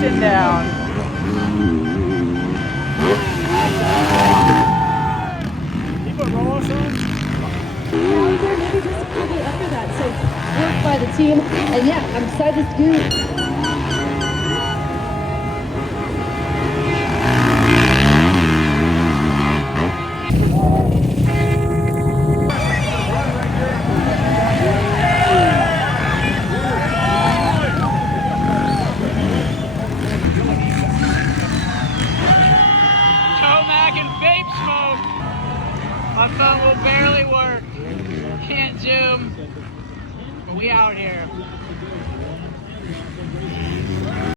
racing down. Keep it rolling, son. Maybe just a couple after that. So work by the team, and yeah, I'm excited to do. Tomac and vape smoke. My phone will barely work. Can't zoom. But we out here.